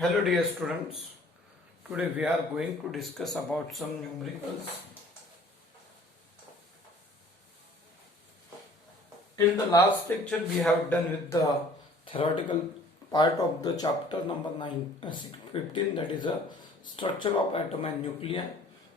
Hello dear students, today we are going to discuss about some numericals. Till the last lecture we have done with the theoretical part of the chapter number 15, that is a structure of atom and nuclei.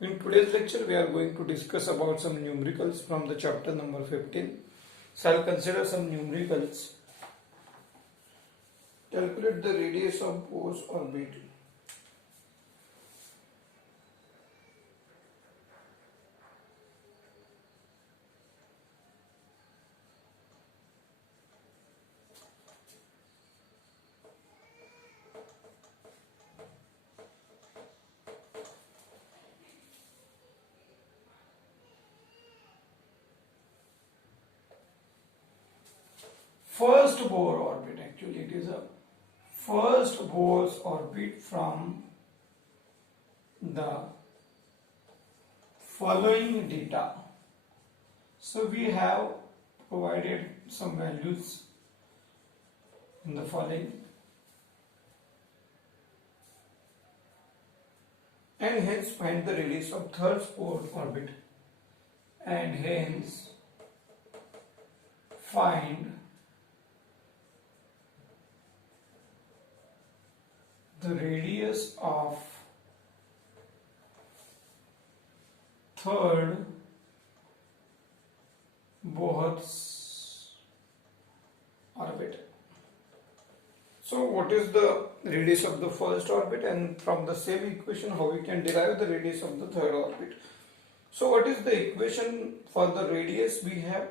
In today's lecture we are going to discuss about some numericals from the chapter number 15. So I'll consider some numericals. Calculate the radius of Bohr's orbit. First Bohr orbit, actually it is a first Bohr's orbit from the following data. So we have provided some values in the following, and hence find the radius of third Bohr orbit, and hence find the radius of third Bohr's orbit. So what is the radius of the first orbit, and from the same equation how we can derive the radius of the third orbit. So what is the equation for the radius we have?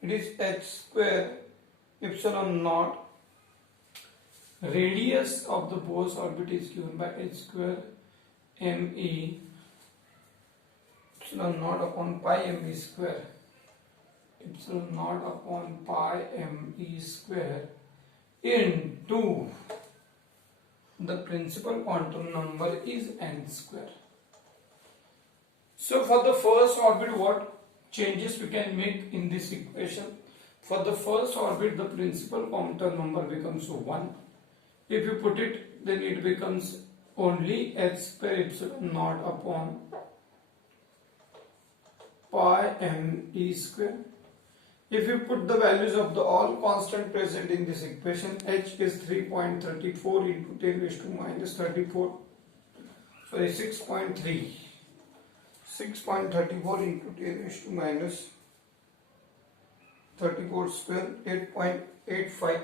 It is h square epsilon naught. Radius of the Bohr's orbit is given by h square me epsilon naught upon pi me square, epsilon naught upon pi me square into the principal quantum number is n square. So for the first orbit, what changes we can make in this equation? For the first orbit, the principal quantum number becomes 1. If you put it, then it becomes only h square epsilon naught upon pi me square. If you put the values of the all constant present in this equation, h is 3.34 into 10 raised to minus 34, sorry 6.34 into 10 raised to minus 34 square, 8.85.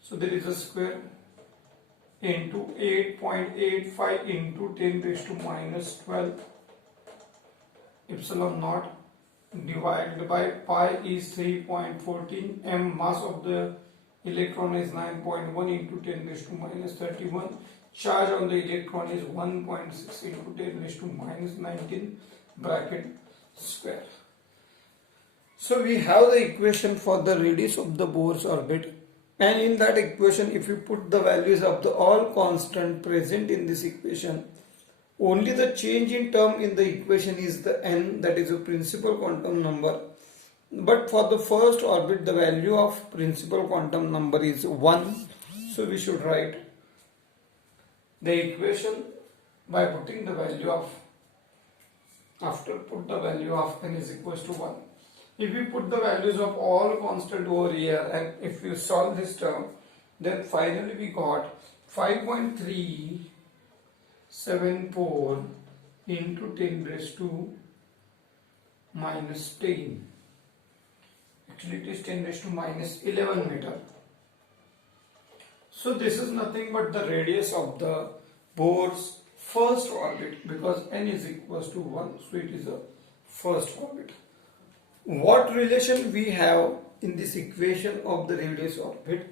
So there is a square into 8.85 into 10 raised to minus 12 epsilon naught divided by pi is 3.14, m mass of the electron is 9.1 into 10 raised to minus 31, charge on the electron is 1.6 into 10 raised to minus 19 bracket square. So we have the equation for the radius of the Bohr's orbit. And in that equation, if you put the values of the all constant present in this equation, only the change in term in the equation is the n, that is a principal quantum number. But for the first orbit, the value of principal quantum number is 1. So we should write the equation by putting the value of, after put the value of n is equals to 1. If we put the values of all constant over here, and if you solve this term, then finally we got 5.374 into 10 raised to minus 10. Actually it is 10 raised to minus 11 meter. So this is nothing but the radius of the Bohr's first orbit, because n is equals to 1, so it is a first orbit. What relation we have in this equation of the radius orbit?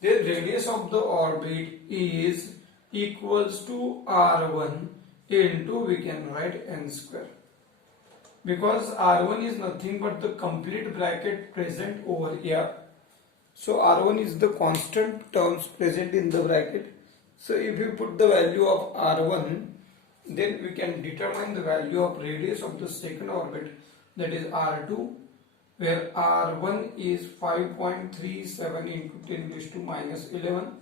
The radius of the orbit is equals to r1 into, we can write n square, because r1 is nothing but the complete bracket present over here. So r1 is the constant terms present in the bracket. So if we put the value of r1, then we can determine the value of radius of the second orbit, that is r2, where r1 is 5.37 into 10 raised to minus 11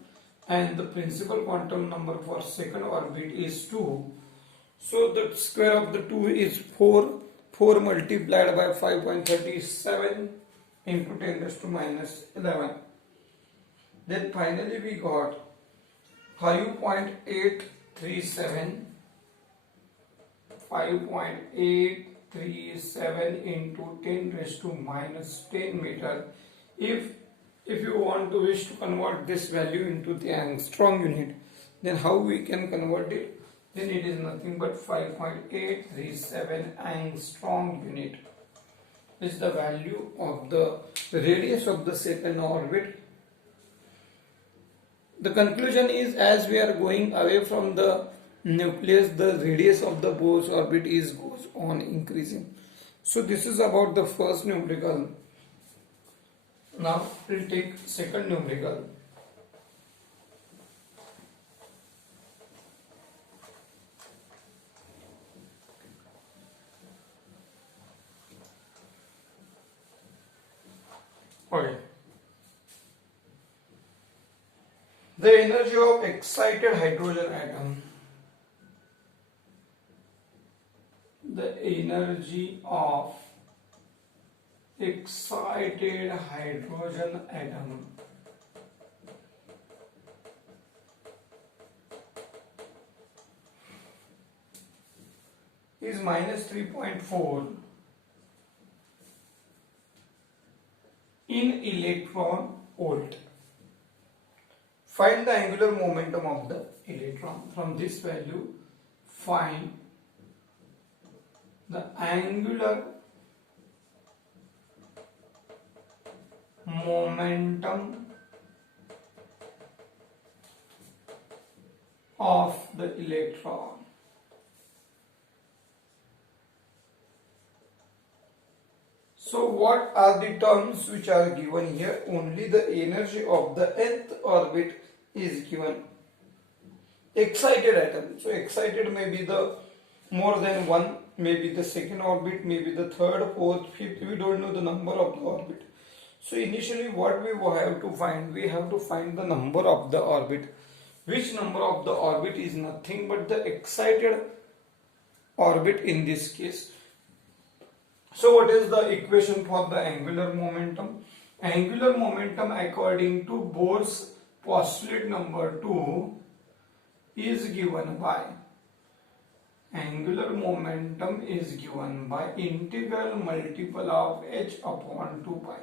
and the principal quantum number for second orbit is 2. So the square of the 2 is 4. 4 multiplied by 5.37 into 10 raised to minus 11. Then finally we got 5.837 into 10 raised to minus 10 meter. If you wish to convert this value into the angstrom unit, then how we can convert it? Then it is nothing but 5.837 angstrom unit is the value of the radius of the second orbit. The conclusion is, as we are going away from the nucleus, the radius of the Bohr's orbit goes on increasing. So this is about the first numerical. Now we'll take second numerical. Okay. The energy of excited hydrogen atom. The energy of excited hydrogen atom is minus 3.4 in electron volt. Find the angular momentum of the electron. From this value, find the angular momentum of the electron. So what are the terms which are given here? Only the energy of the nth orbit is given. Excited atom. So excited may be the more than one, maybe the second orbit, maybe the third, fourth, fifth. We don't know the number of the orbit. So initially what we have to find? We have to find the number of the orbit. Which number of the orbit is nothing but the excited orbit in this case. So what is the equation for the angular momentum? Angular momentum according to Bohr's postulate number 2 is given by integral multiple of h upon 2 pi.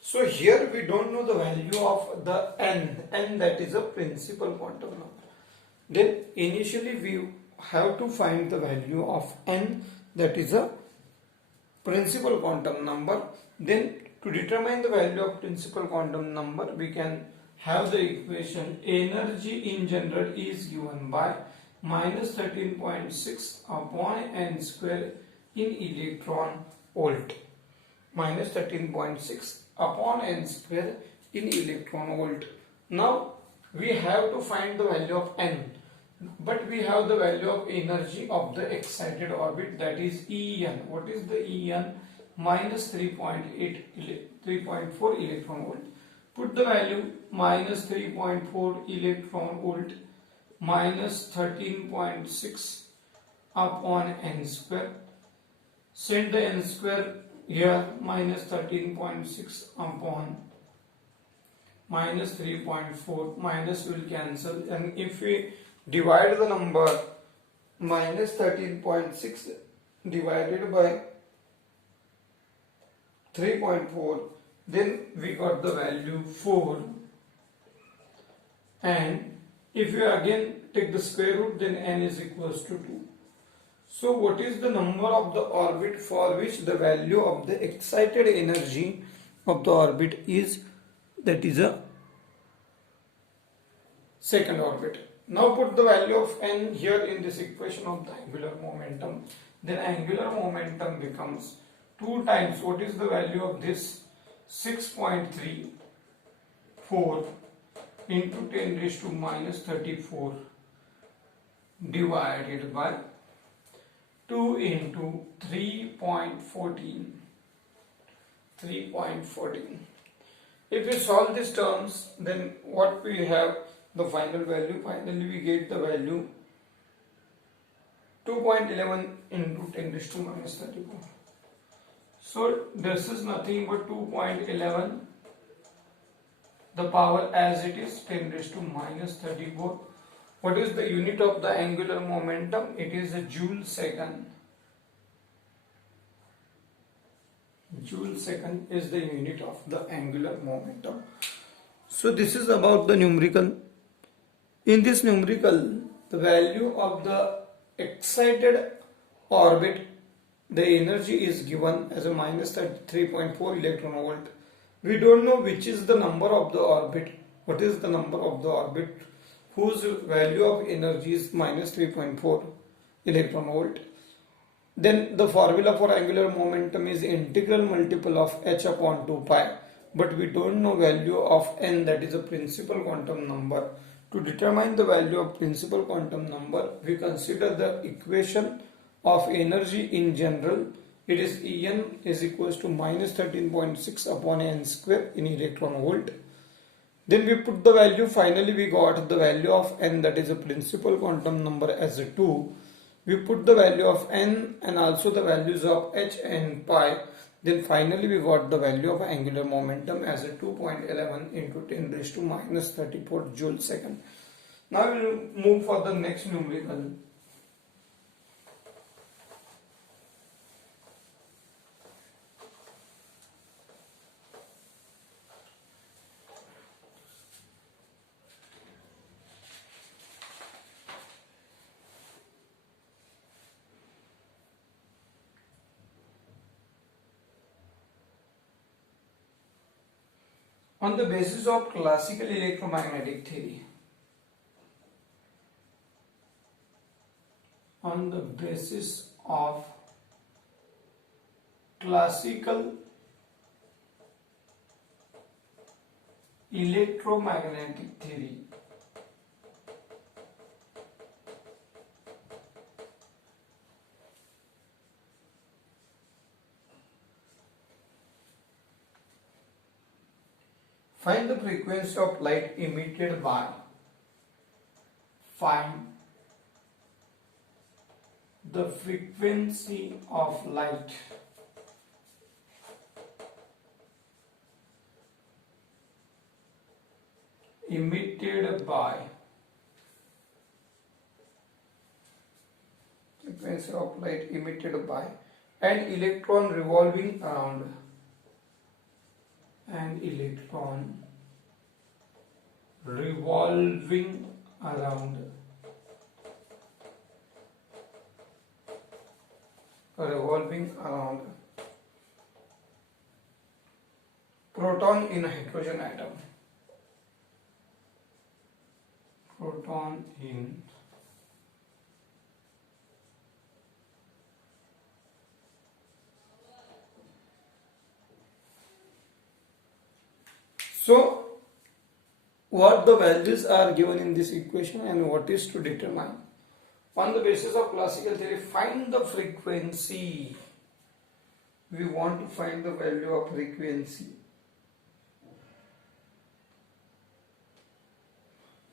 So here we don't know the value of the n that is a principal quantum number. Then initially we have to find the value of n, that is a principal quantum number. Then to determine the value of principal quantum number, we can have the equation energy in general is given by minus 13.6 upon n square in electron volt. Minus 13.6 upon n square in electron volt. Now we have to find the value of n, but we have the value of energy of the excited orbit, that is En. What is the En? Minus 3.4 electron volt. Put the value minus 3.4 electron volt minus 13.6 upon n square. Send the n square here, minus 13.6 upon minus 3.4, minus will cancel, and if we divide the number minus 13.6 divided by 3.4, then we got the value 4, and if you again take the square root, then n is equals to 2. So what is the number of the orbit for which the value of the excited energy of the orbit is, that is a second orbit. Now put the value of n here in this equation of the angular momentum. Then angular momentum becomes 2 times, what is the value of this? 6.34 into 10 raised to minus 34 divided by 2 into 3.14. If we solve these terms, then what we have, the final value. Finally we get the value 2.11 into 10 raised to minus 34. So this is nothing but 2.11, the power as it is 10 raised to minus 34. What is the unit of the angular momentum? It is a joule second. Joule second is the unit of the angular momentum. So this is about the numerical. In this numerical, the value of the excited orbit, the energy is given as a minus 33.4 electron volt. We don't know which is the number of the orbit. What is the number of the orbit whose value of energy is minus 3.4 electron volt? Then the formula for angular momentum is integral multiple of h upon 2 pi. But we don't know value of n, that is a principal quantum number. To determine the value of principal quantum number, we consider the equation of energy in general. It is En is equals to minus 13.6 upon n square in electron volt. Then we put the value. Finally we got the value of n, that is a principal quantum number, as a 2. We put the value of n and also the values of h and pi. Then finally we got the value of angular momentum as a 2.11 into 10 raised to minus 34 joule second. Now we will move for the next numerical. On the basis of classical electromagnetic theory, on the basis of classical electromagnetic theory, find the frequency of light emitted by, find the frequency of light emitted by, frequency of light emitted by an electron revolving around, an electron revolving around proton in a hydrogen atom, proton in so what the values are given in this equation and what is to determine. On the basis of classical theory, find the frequency. We want to find the value of frequency.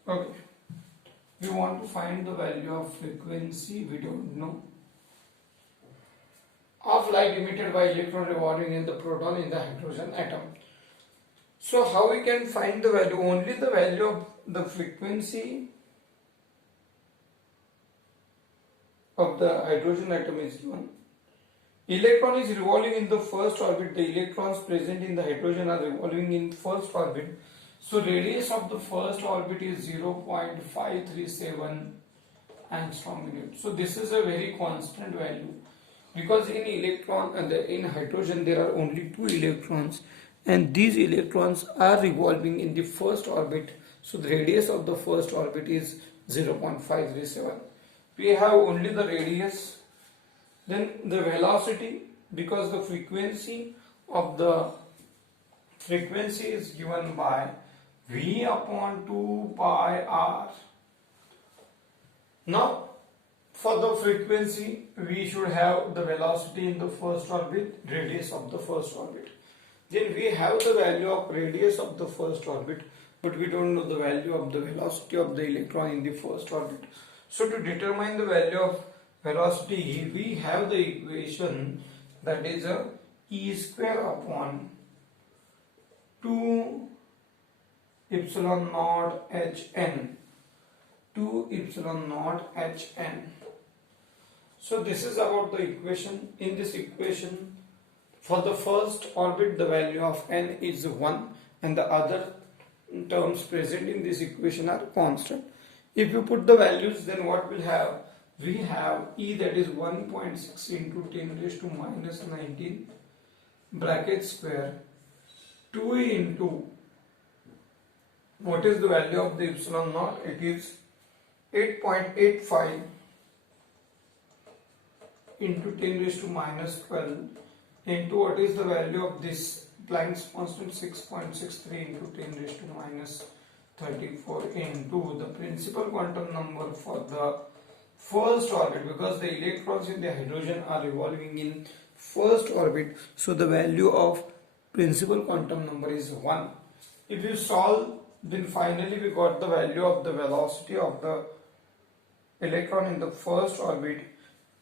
Okay. We want to find the value of frequency, we don't know, of light emitted by electron revolving in the proton in the hydrogen atom. So how we can find the value? Only the value of the frequency of the hydrogen atom is given. Electron is revolving in the first orbit. The electrons present in the hydrogen are revolving in first orbit. So radius of the first orbit is 0.537 angstrom minute. So this is a very constant value, because in hydrogen there are only 2 electrons, and these electrons are revolving in the first orbit. So the radius of the first orbit is 0.537. We have only the radius. Then the velocity, because the frequency is given by v upon 2 pi r. Now for the frequency we should have the velocity in the first orbit, radius of the first orbit. Then we have the value of radius of the first orbit. but we don't know the value of the velocity of the electron in the first orbit. So to determine the value of velocity, we have the equation that is a E square upon 2 epsilon naught Hn, 2 epsilon naught Hn. So this is about the equation. In this equation, for the first orbit the value of n is 1 and the other terms present in this equation are constant. If you put the values, then what we'll have? We have E, that is 1.6 into 10 raised to minus 19 bracket square 2 into, what is the value of the epsilon naught? It is 8.85 into 10 raised to minus 12 into, what is the value of this Planck's constant, 6.63 into 10 raised to minus 34 into the principal quantum number for the first orbit, because the electrons in the hydrogen are revolving in first orbit, so the value of principal quantum number is 1. If you solve, then finally we got the value of the velocity of the electron in the first orbit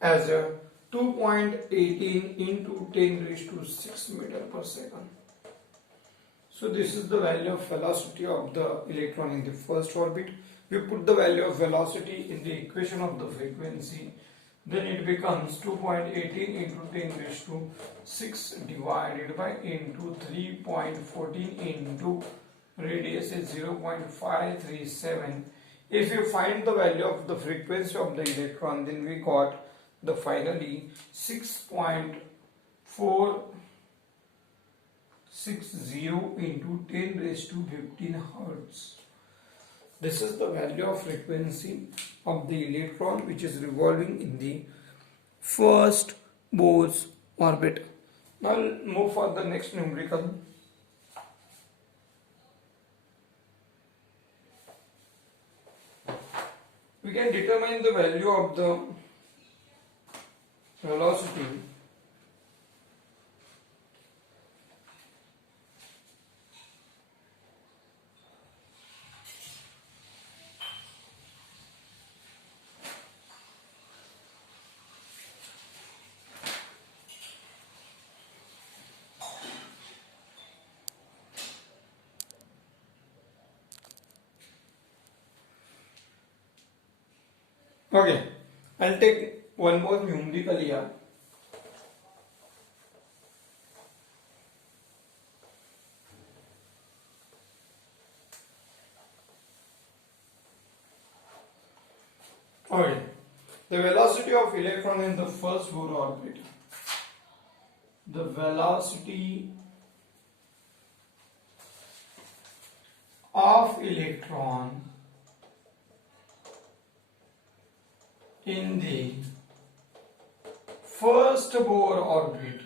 as a 2.18 into 10 raised to 6 meter per second. So this is the value of velocity of the electron in the first orbit. We put the value of velocity in the equation of the frequency, then it becomes 2.18 into 10 raised to 6 divided by into 3.14 into radius is 0.537. If you find the value of the frequency of the electron, then we got the finally 6.460 into 10 raised to 15 hertz. This is the value of frequency of the electron which is revolving in the first Bose orbit. Now we'll move for the next numerical. We can determine the value of the velocity Okay, I'll take one more numerical here. Okay, the velocity of electron in the first Bohr orbit. The velocity of electron in the first Bohr orbit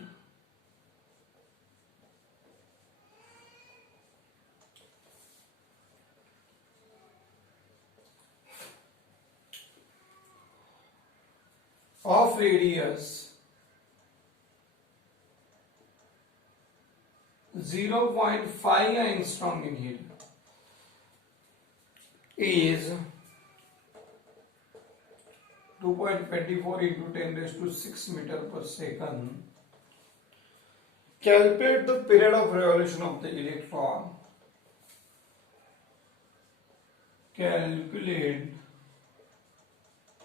of radius 0.5 angstrom in it is 2.24 into 10 raised to 6 meter per second. Calculate the period of revolution of the electron. Calculate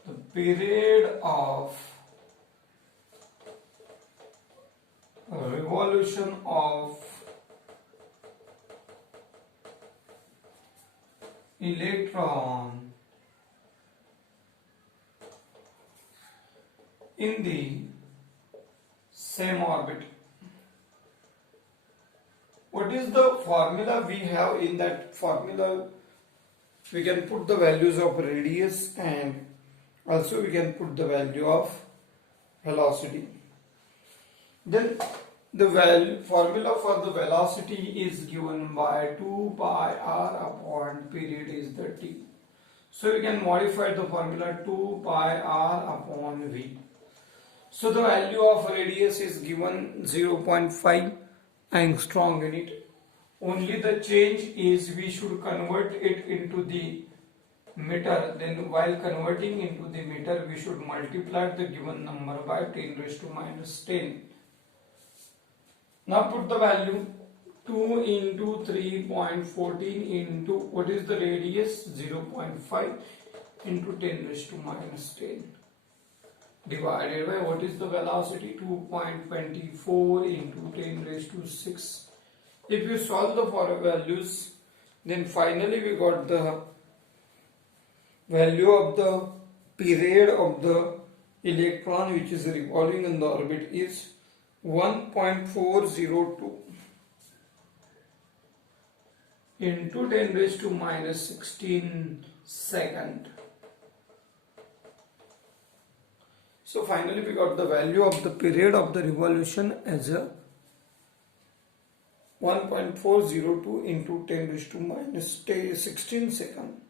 the period of revolution of electron in the same orbit. What is the formula we have? In that formula we can put the values of radius and also we can put the value of velocity. Then the formula for the velocity is given by 2 pi r upon period is the t. So we can modify the formula 2 pi r upon v. So the value of radius is given 0.5 angstrom in it. Only the change is we should convert it into the meter. Then while converting into the meter, we should multiply the given number by 10 raised to minus 10. Now put the value 2 into 3.14 into what is the radius 0.5 into 10 raised to minus 10 divided by what is the velocity 2.24 into 10 raised to 6. If you solve the four values, then finally we got the value of the period of the electron which is revolving in the orbit is 1.402 into 10 raised to minus 16 second. So finally we got the value of the period of the revolution as a 1.402 into 10 raised to minus 16 second.